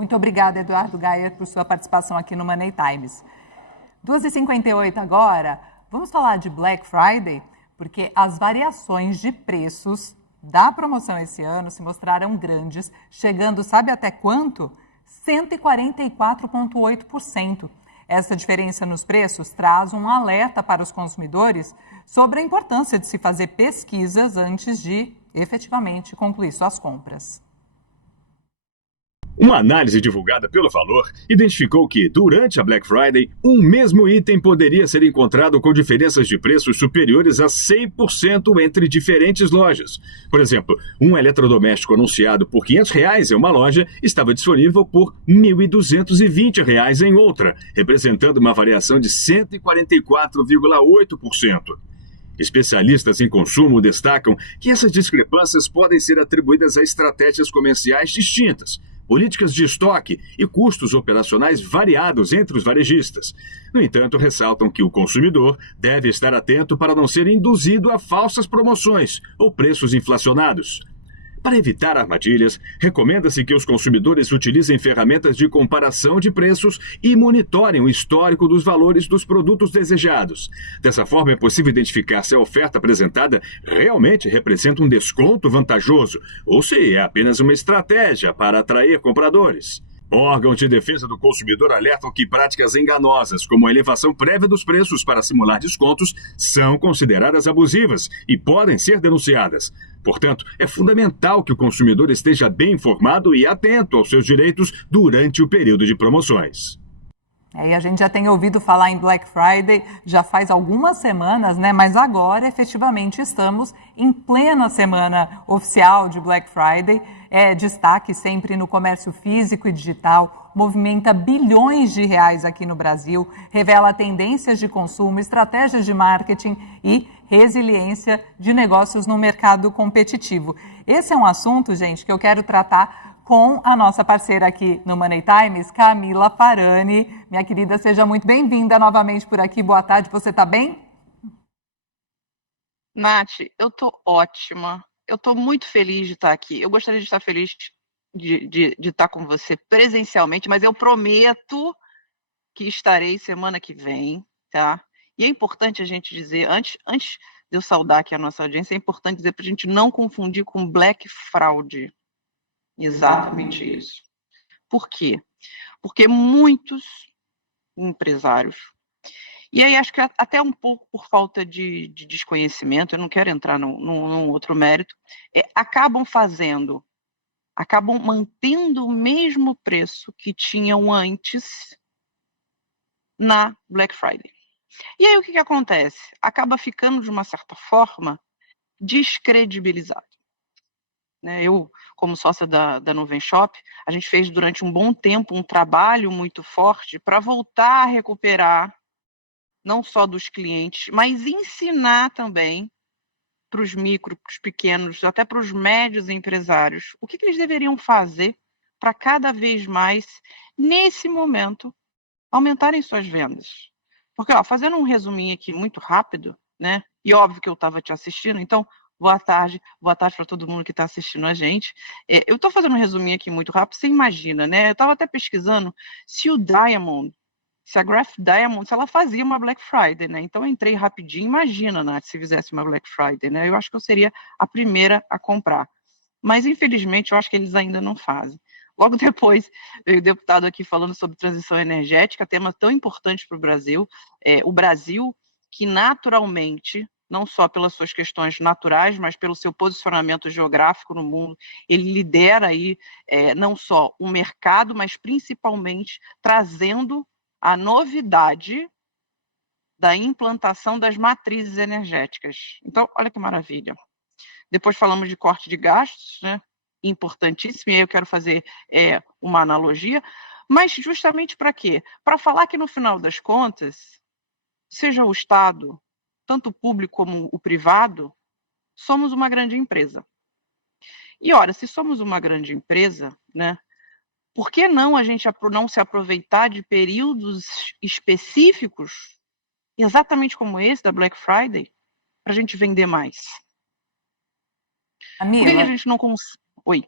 Muito obrigada, Eduardo Gayer, por sua participação aqui no Money Times. 2h58 agora, vamos falar de Black Friday, porque as variações de preços da promoção esse ano se mostraram grandes, chegando, sabe até quanto? 144,8%. Essa diferença nos preços traz um alerta para os consumidores sobre a importância de se fazer pesquisas antes de, efetivamente, concluir suas compras. Uma análise divulgada pelo Valor identificou que, durante a Black Friday, um mesmo item poderia ser encontrado com diferenças de preços superiores a 100% entre diferentes lojas. Por exemplo, um eletrodoméstico anunciado por R$500 em uma loja estava disponível por R$1.220 em outra, representando uma variação de 144,8%. Especialistas em consumo destacam que essas discrepâncias podem ser atribuídas a estratégias comerciais distintas, políticas de estoque e custos operacionais variados entre os varejistas. No entanto, ressaltam que o consumidor deve estar atento para não ser induzido a falsas promoções ou preços inflacionados. Para evitar armadilhas, recomenda-se que os consumidores utilizem ferramentas de comparação de preços e monitorem o histórico dos valores dos produtos desejados. Dessa forma, é possível identificar se a oferta apresentada realmente representa um desconto vantajoso ou se é apenas uma estratégia para atrair compradores. Órgãos de defesa do consumidor alertam que práticas enganosas, como a elevação prévia dos preços para simular descontos, são consideradas abusivas e podem ser denunciadas. Portanto, é fundamental que o consumidor esteja bem informado e atento aos seus direitos durante o período de promoções. E a gente já tem ouvido falar em Black Friday já faz algumas semanas, né? Mas agora, efetivamente, estamos em plena semana oficial de Black Friday. Destaque sempre no comércio físico e digital, movimenta bilhões de reais aqui no Brasil, revela tendências de consumo, estratégias de marketing e resiliência de negócios no mercado competitivo. Esse é um assunto, gente, que eu quero tratar com a nossa parceira aqui no Money Times, Camila Farani. Minha querida, seja muito bem-vinda novamente por aqui. Boa tarde, você está bem? Nath, eu estou ótima. Eu estou muito feliz de estar aqui. Eu gostaria de estar feliz de estar com você presencialmente, mas eu prometo que estarei semana que vem, tá? E é importante a gente dizer, antes de eu saudar aqui a nossa audiência, é importante dizer para a gente não confundir com Black Fraud. Exatamente isso. Por quê? Porque muitos empresários, e aí acho que até um pouco por falta de desconhecimento, eu não quero entrar num outro mérito, acabam mantendo o mesmo preço que tinham antes na Black Friday. E aí o que acontece? Acaba ficando, de uma certa forma, descredibilizado. Eu, como sócia da Nuvem Shop, a gente fez durante um bom tempo um trabalho muito forte para voltar a recuperar, não só dos clientes, mas ensinar também para os micros, para os pequenos, até para os médios empresários, o que eles deveriam fazer para cada vez mais, nesse momento, aumentarem suas vendas. Porque, fazendo um resuminho aqui muito rápido, né? E óbvio que eu estava te assistindo, então, boa tarde para todo mundo que está assistindo a gente. Eu estou fazendo um resuminho aqui muito rápido, você imagina, né? Eu estava até pesquisando se a Graph Diamond, se ela fazia uma Black Friday, né? Então, eu entrei rapidinho, imagina, Nath, se fizesse uma Black Friday, né? Eu acho que eu seria a primeira a comprar. Mas, infelizmente, eu acho que eles ainda não fazem. Logo depois, veio o deputado aqui falando sobre transição energética, tema tão importante para o Brasil. O Brasil, que naturalmente, não só pelas suas questões naturais, mas pelo seu posicionamento geográfico no mundo, ele lidera aí não só o mercado, mas principalmente trazendo a novidade da implantação das matrizes energéticas. Então, olha que maravilha. Depois falamos de corte de gastos, né? Importantíssimo, e aí eu quero fazer uma analogia, mas justamente para quê? Para falar que, no final das contas, seja o Estado, tanto o público como o privado, somos uma grande empresa. E, ora, se somos uma grande empresa, né, por que não a gente não se aproveitar de períodos específicos, exatamente como esse da Black Friday, para a gente vender mais? Camila. Por que a gente não consegue... Oi.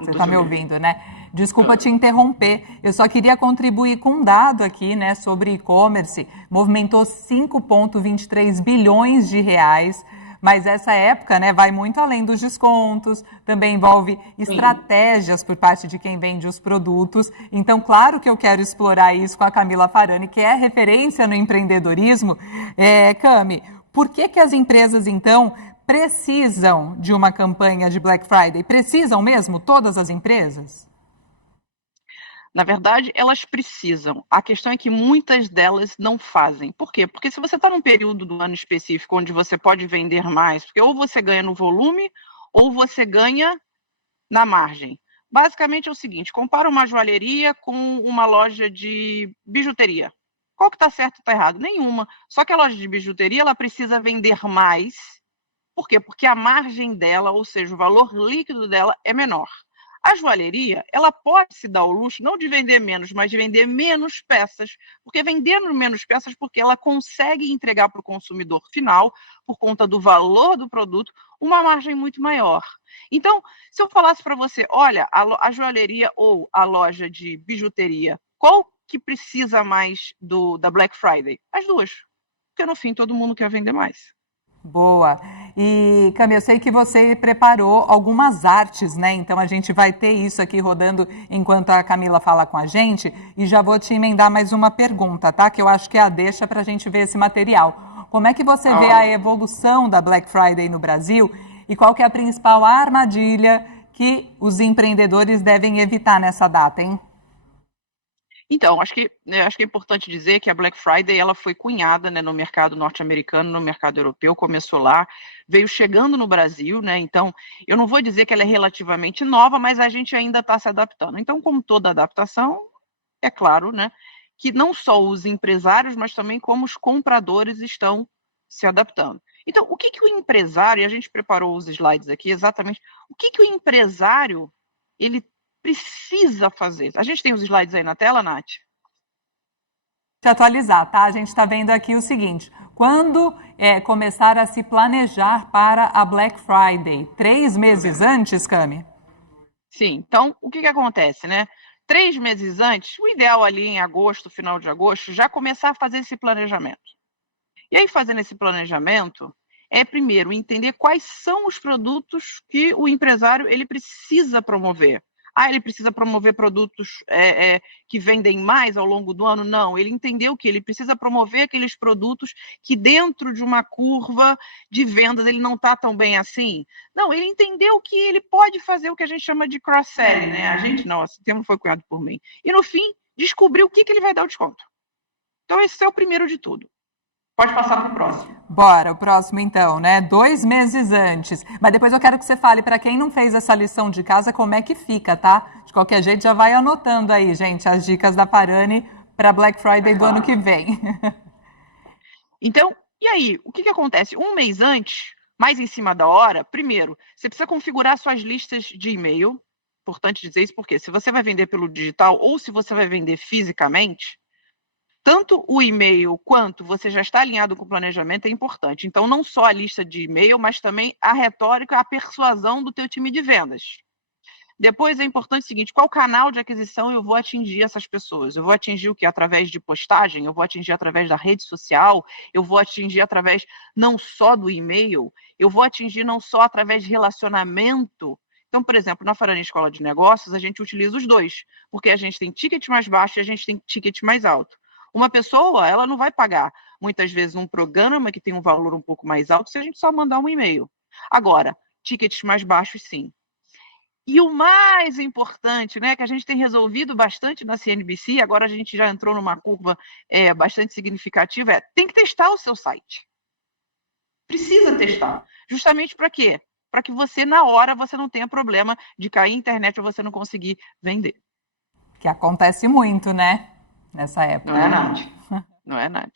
Você está me ouvindo, né? Desculpa te interromper, eu só queria contribuir com um dado aqui, né, sobre e-commerce. Movimentou 5,23 bilhões de reais, mas essa época, né, vai muito além dos descontos, também envolve estratégias por parte de quem vende os produtos. Então, claro que eu quero explorar isso com a Camila Farani, que é referência no empreendedorismo. Cami, por que as empresas, então, precisam de uma campanha de Black Friday? Precisam mesmo, todas as empresas? Na verdade, elas precisam. A questão é que muitas delas não fazem. Por quê? Porque se você está num período do ano específico onde você pode vender mais, porque ou você ganha no volume ou você ganha na margem. Basicamente é o seguinte, compara uma joalheria com uma loja de bijuteria. Qual que está certo e está errado? Nenhuma. Só que a loja de bijuteria ela precisa vender mais. Por quê? Porque a margem dela, ou seja, o valor líquido dela é menor. A joalheria, ela pode se dar o luxo não de vender menos, mas de vender menos peças, porque vendendo menos peças, porque ela consegue entregar para o consumidor final, por conta do valor do produto, uma margem muito maior. Então, se eu falasse para você, olha, a joalheria ou a loja de bijuteria, qual que precisa mais da Black Friday? As duas, porque no fim todo mundo quer vender mais. Boa. E, Cami, eu sei que você preparou algumas artes, né? Então a gente vai ter isso aqui rodando enquanto a Camila fala com a gente. E já vou te emendar mais uma pergunta, tá? Que eu acho que é a deixa para a gente ver esse material. Como é que você vê a evolução da Black Friday no Brasil e qual que é a principal armadilha que os empreendedores devem evitar nessa data, hein? Então, acho que é importante dizer que a Black Friday ela foi cunhada, né, no mercado norte-americano, no mercado europeu, começou lá, veio chegando no Brasil, né? Então, eu não vou dizer que ela é relativamente nova, mas a gente ainda está se adaptando. Então, como toda adaptação, é claro, né, que não só os empresários, mas também como os compradores estão se adaptando. Então, o que o empresário, e a gente preparou os slides aqui exatamente, o que o empresário ele precisa fazer? A gente tem os slides aí na tela, Nath? Se atualizar, tá? A gente está vendo aqui o seguinte, quando começar a se planejar para a Black Friday? 3 meses antes, Cami? Sim, então o que acontece, né? 3 meses antes, o ideal ali em agosto, final de agosto, já começar a fazer esse planejamento. E aí, fazendo esse planejamento, primeiro entender quais são os produtos que o empresário ele precisa promover. Ele precisa promover produtos que vendem mais ao longo do ano? Não, ele entendeu que ele precisa promover aqueles produtos que dentro de uma curva de vendas ele não está tão bem assim. Não, ele entendeu que ele pode fazer o que a gente chama de cross-selling, né? A gente não, esse termo foi cunhado por mim. E no fim, descobrir o que ele vai dar o desconto. Então esse é o primeiro de tudo. Pode passar para o próximo. Bora, o próximo então, né? 2 meses antes. Mas depois eu quero que você fale para quem não fez essa lição de casa como é que fica, tá? De qualquer jeito, já vai anotando aí, gente, as dicas da Farani para Black Friday do ano que vem. Então, e aí? O que acontece? Um mês antes, mais em cima da hora, primeiro, você precisa configurar suas listas de e-mail. Importante dizer isso porque se você vai vender pelo digital ou se você vai vender fisicamente, tanto o e-mail quanto você já está alinhado com o planejamento é importante. Então, não só a lista de e-mail, mas também a retórica, a persuasão do teu time de vendas. Depois é importante o seguinte, qual canal de aquisição eu vou atingir essas pessoas? Eu vou atingir o quê? Através de postagem? Eu vou atingir através da rede social? Eu vou atingir através não só do e-mail? Eu vou atingir não só através de relacionamento? Então, por exemplo, na Farani Escola de Negócios, a gente utiliza os dois, porque a gente tem ticket mais baixo e a gente tem ticket mais alto. Uma pessoa, ela não vai pagar, muitas vezes, um programa que tem um valor um pouco mais alto se a gente só mandar um e-mail. Agora, tickets mais baixos, sim. E o mais importante, né, que a gente tem resolvido bastante na CNBC, agora a gente já entrou numa curva bastante significativa, tem que testar o seu site. Precisa testar. Justamente para quê? Para que você, na hora, você não tenha problema de cair na internet ou você não conseguir vender. Que acontece muito, né? Nessa época. Não é, Nath? Não é, Nath?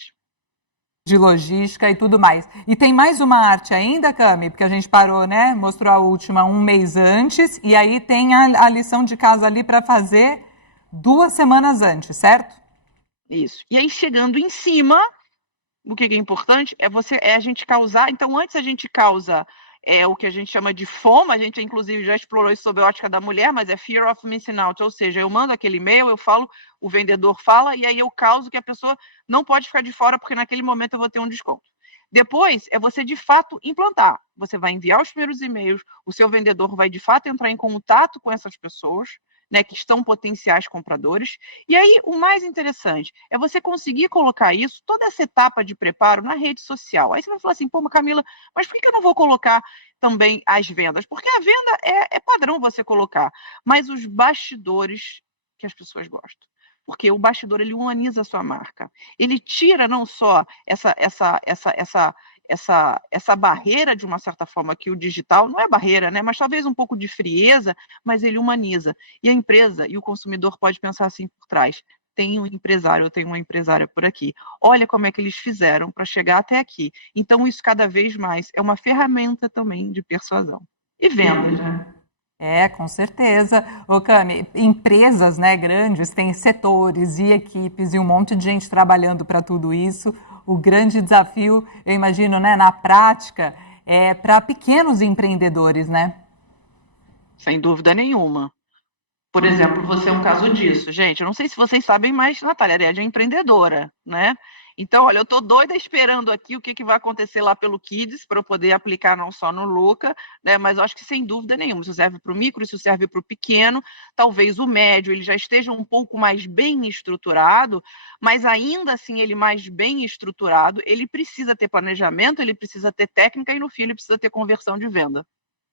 De logística e tudo mais. E tem mais uma arte ainda, Cami? Porque a gente parou, né? Mostrou a última um mês antes, e aí tem a lição de casa ali para fazer 2 semanas antes, certo? Isso. E aí, chegando em cima, o que é importante é a gente causar. Então, antes a gente causa é o que a gente chama de FOMO, a gente inclusive já explorou isso sob a ótica da mulher, mas é Fear of Missing Out, ou seja, eu mando aquele e-mail, eu falo, o vendedor fala, e aí eu causo que a pessoa não pode ficar de fora, porque naquele momento eu vou ter um desconto. Depois, é você, de fato, implantar. Você vai enviar os primeiros e-mails, o seu vendedor vai, de fato, entrar em contato com essas pessoas, né, que estão potenciais compradores. E aí, o mais interessante é você conseguir colocar isso, toda essa etapa de preparo na rede social. Aí você vai falar assim, pô, Camila, mas por que eu não vou colocar também as vendas? Porque a venda é padrão você colocar, mas os bastidores que as pessoas gostam. Porque o bastidor, ele humaniza a sua marca. Ele tira não só essa barreira, de uma certa forma, que o digital, não é barreira, né? Mas talvez um pouco de frieza, mas ele humaniza. E a empresa e o consumidor pode pensar assim por trás. Tem um empresário, eu tenho uma empresária por aqui. Olha como é que eles fizeram para chegar até aqui. Então, isso cada vez mais é uma ferramenta também de persuasão. E vendas, né? Com certeza. Ô, Cami, empresas, né, grandes têm setores e equipes e um monte de gente trabalhando para tudo isso. O grande desafio, eu imagino, né, na prática, é para pequenos empreendedores, né? Sem dúvida nenhuma. Por exemplo, você é um caso disso. Gente, eu não sei se vocês sabem, mas Natália Arede é empreendedora, né? Então, olha, eu tô doida esperando aqui o que vai acontecer lá pelo Kids para eu poder aplicar não só no Luca, né? Mas eu acho que sem dúvida nenhuma, isso serve para o micro, isso serve para o pequeno, talvez o médio ele já esteja um pouco mais bem estruturado, mas ainda assim ele mais bem estruturado, ele precisa ter planejamento, ele precisa ter técnica e no fim ele precisa ter conversão de venda.